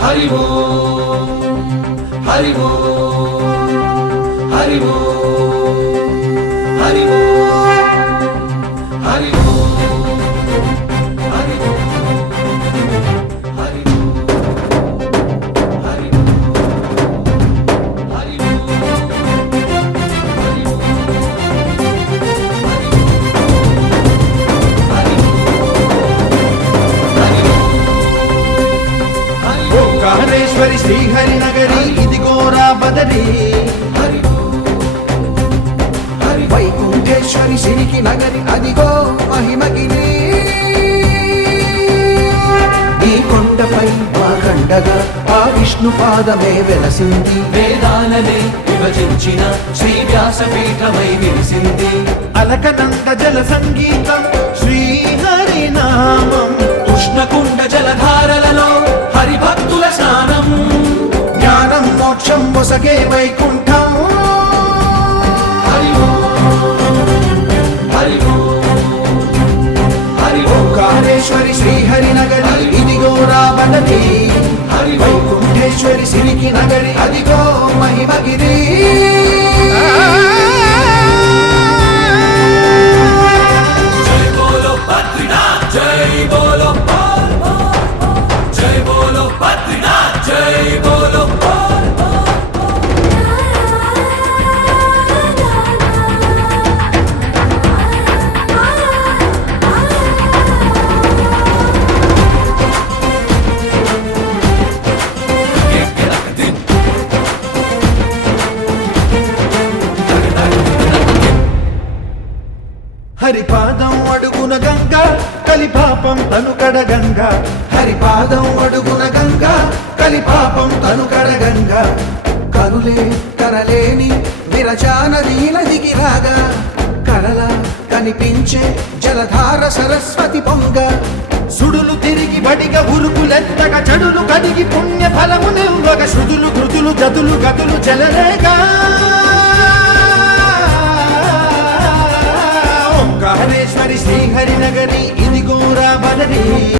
Haribo, Haribo, Haribo, Haribo. Omkareshwari Srihari Nagari ఇదిగోరా బదరి. హరి హరి వైకుంఠేశ్వరి సిరికి నగరి అదిగో మహిమగిరి. ఈ కొండపై కండగా ఆ విష్ణు పాదమే వెలసింది. వేదాలనే విభజించిన శ్రీ వ్యాసపీఠమై విరిసింది అలకనంద జల సంగీతం శ్రీహరి నామం. ఉష్ణకుండ మోక్షం ఒసగే వైకుంఠం. ఓంకారేశ్వరి శ్రీహరి నగరి ఇదిగో రాబడది వైకుంఠేశ్వరి సిరికి నగరి అదిగో మహిమగిరి. హరిపాదం అడుగున గంగ కలిపాపం తను కడగంగ. హరిపాదం అడుగున గంగ కలిపాపం తను కడగంగ. కనులే కరలేని విరచాన నీల దిగిరాగా. కరల కనిపించే జలధార సరస్వతి పొంగ. సుడులు తిరిగి బడిగ ఉరుకులెత్తగ చెడులు కడిగి పుణ్య ఫలము నిల్వగ. శృతులు కృతులు జతులు గతులు జలరేగా. రాహరేశ్వరి శ్రీహరి నగరి ఇది గోరా బదరి